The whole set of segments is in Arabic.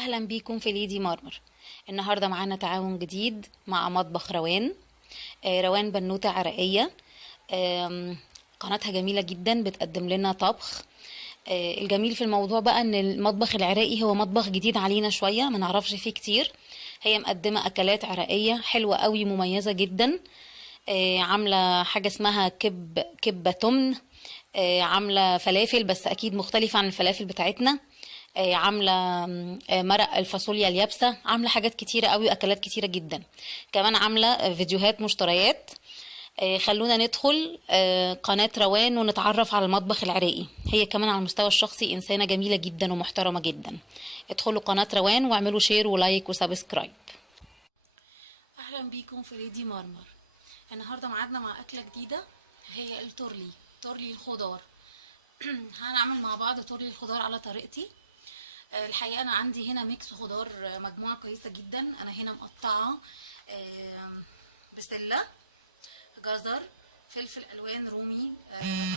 اهلا بيكم في ليدي مرمر. النهارده معانا تعاون جديد مع مطبخ روان. روان بنوتة عراقية. قناتها جميلة جدا، بتقدم لنا طبخ. الجميل في الموضوع بقى ان المطبخ العراقي هو مطبخ جديد علينا شوية، ما نعرفش فيه كتير. هي مقدمة اكلات عراقية حلوة قوي، مميزة جدا. عاملة حاجة اسمها كبة تمن. عاملة فلافل بس اكيد مختلفة عن الفلافل بتاعتنا. عامله مرق الفاصوليا اليابسه، عامله حاجات كتيره قوي، اكلات كتيره جدا. كمان عامله فيديوهات مشتريات. خلونا ندخل قناه روان ونتعرف على المطبخ العراقي. هي كمان على المستوى الشخصي انسانه جميله جدا ومحترمه جدا. ادخلوا قناه روان واعملوا شير ولايك وسبسكرايب. اهلا بيكم في ليدي مرمر. النهارده معادنا مع اكله جديده، هي تورلي الخضار. هنعمل مع بعض تورلي الخضار على طريقتي. الحقيقه انا عندي هنا ميكس خضار، مجموعه كويسه جدا. انا هنا مقطعه بسله، جزر، فلفل الوان رومي،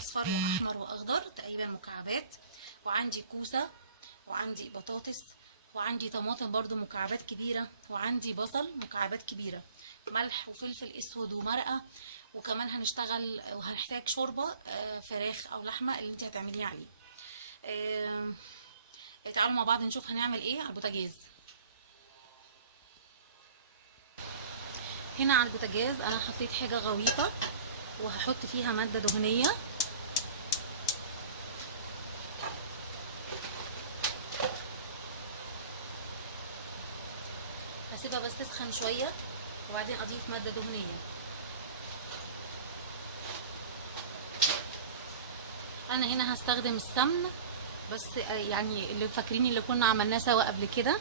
اصفر واحمر واخضر تقريبا مكعبات، وعندي كوسه، وعندي بطاطس، وعندي طماطم برضو مكعبات كبيره، وعندي بصل مكعبات كبيره، ملح وفلفل اسود ومرقه. وكمان هنشتغل وهنحتاج شوربه فراخ او لحمه اللي انت هتعمليه عليه. تعالوا مع بعض نشوف هنعمل ايه على البوتاجاز. هنا على البوتاجاز انا حطيت حاجه غويطه وهحط فيها ماده دهنيه. هسيبها بس تسخن شويه وبعدين اضيف ماده دهنيه. انا هنا هستخدم السمن بس، يعني اللي فاكرين اللي كنا عملناه سوا قبل كده.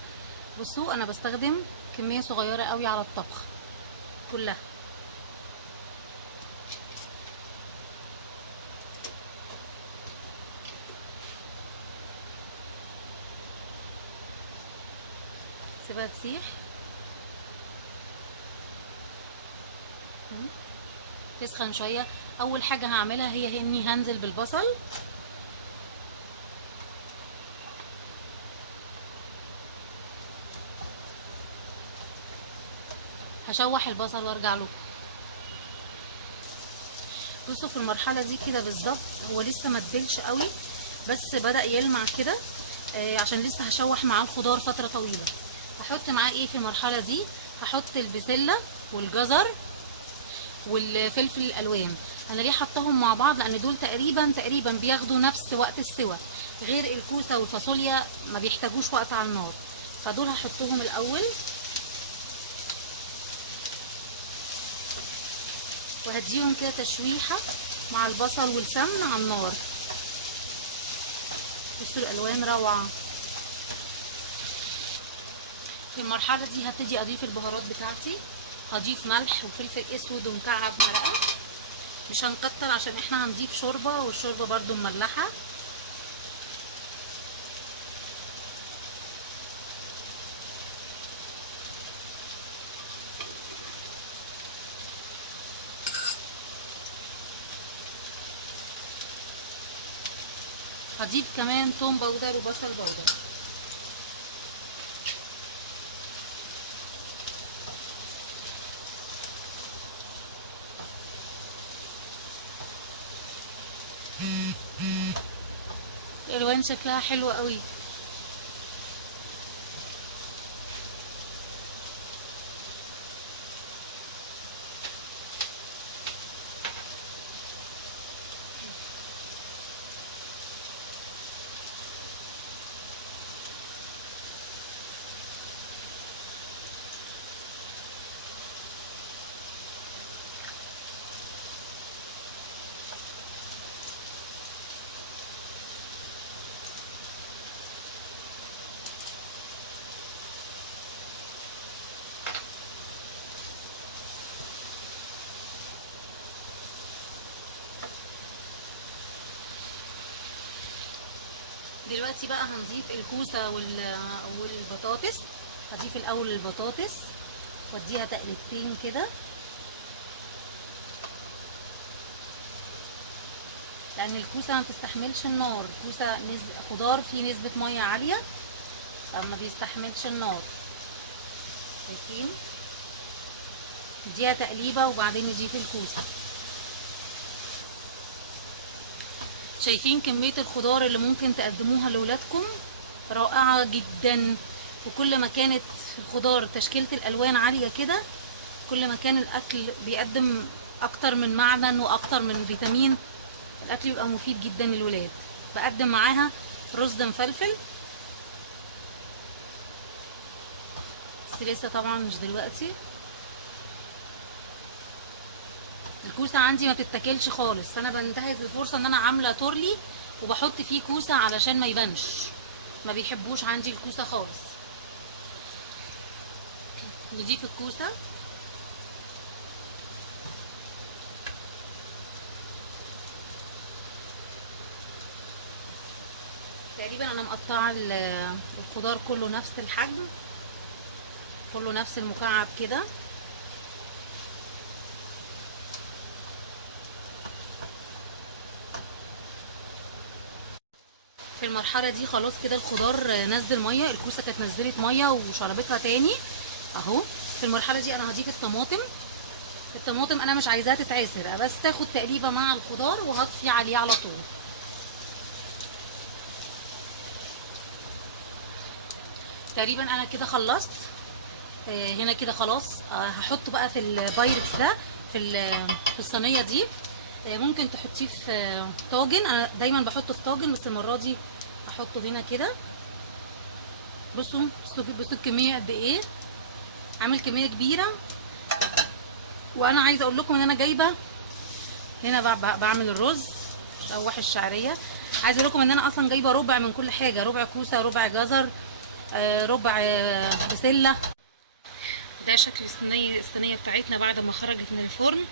بصوا انا بستخدم كميه صغيره قوي على الطبخ كلها. سيبها تسيح تسخن شويه. اول حاجه هعملها هي اني هنزل بالبصل. هشوح البصل وارجع له. بصوا في المرحله دي كده بالظبط، هو لسه ما تبلش قوي بس بدأ يلمع كده، عشان لسه هشوح معاه الخضار فتره طويله. هحط معاه ايه في المرحله دي؟ هحط البسله والجزر والفلفل الالوان. انا ليه حطهم مع بعض؟ لان دول تقريبا بياخدوا نفس وقت السوى، غير الكوسه والفاصوليا ما بيحتاجوش وقت على النار. فدول هحطهم الاول وهديهم كده تشويحه مع البصل والسمن على النار. بصوا الالوان روعه. في المرحله دي هبتدي اضيف البهارات بتاعتي. هضيف ملح وفلفل اسود ومكعب مرقه. مش هنكتر عشان احنا هنضيف شوربه، والشوربه برضو مملحه. هضيف كمان توم باودر وبصل باودر. الالوان شكلها حلو قوي. دلوقتي بقى هنضيف الكوسه والبطاطس. هضيف الاول البطاطس واديها تقلبتين كده، لان الكوسه ما بتستحملش النار. الكوسه خضار فيه نسبه ميه عاليه، فما بيستحملش النار. شايفين؟ نديها تقليبه وبعدين نضيف الكوسه. شايفين كميه الخضار اللي ممكن تقدموها لاولادكم؟ رائعه جدا. وكل ما كانت الخضار تشكيله الالوان عاليه كده، كل ما كان الاكل بيقدم اكتر من معدن واكتر من فيتامين. الاكل يبقى مفيد جدا للولاد. بقدم معاها رز مفلفل، بس لسه طبعا مش دلوقتي. الكوسه عندي ما بتتاكلش خالص، فانا بنتهز الفرصه ان انا عامله تورلي وبحط فيه كوسه علشان ما يبانش. ما بيحبوش عندي الكوسه خالص. نضيف الكوسه. تقريبا انا مقطعه الخضار كله نفس الحجم، كله نفس المكعب كده. في المرحله دي خلاص كده الخضار نزل ميه، الكوسه كانت نزلت ميه وشربتها تاني اهو. في المرحله دي انا هضيف الطماطم. الطماطم انا مش عايزاها تتعصر، بس تاخد تقليبه مع الخضار وهطفي عليه على طول. تقريبا انا كده خلصت. هنا كده خلاص. هحطه بقى في البايركس ده، في الصينيه دي. ممكن تحطيه في طاجن. انا دايما بحطه في طاجن، بس المره دي هحطه هنا كده. بصوا بصوا الكميه قد ايه، عامل كميه كبيره. وانا عايزه اقول لكم ان انا جايبه هنا بعمل الرز، شوح الشعريه. عايزه اقول لكم ان انا اصلا جايبه ربع من كل حاجه، ربع كوسه، ربع جزر، ربع بسله. ده شكل الصينيه بتاعتنا بعد ما خرجت من الفرن.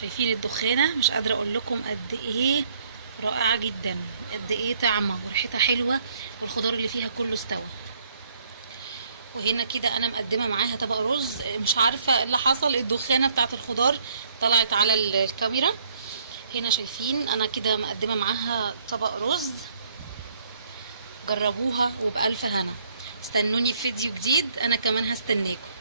شايفين الدخانه؟ مش قادره اقول لكم قد ايه رائعه جدا، قد ايه طعمه وريحتها حلوه، والخضار اللي فيها كله استوى. وهنا كده انا مقدمه معاها طبق رز. مش عارفه ايه اللي حصل، الدخانه بتاعت الخضار طلعت على الكاميرا. هنا شايفين انا كده مقدمه معاها طبق رز. جربوها وبألف هنا. استنوني في فيديو جديد، انا كمان هستناكم.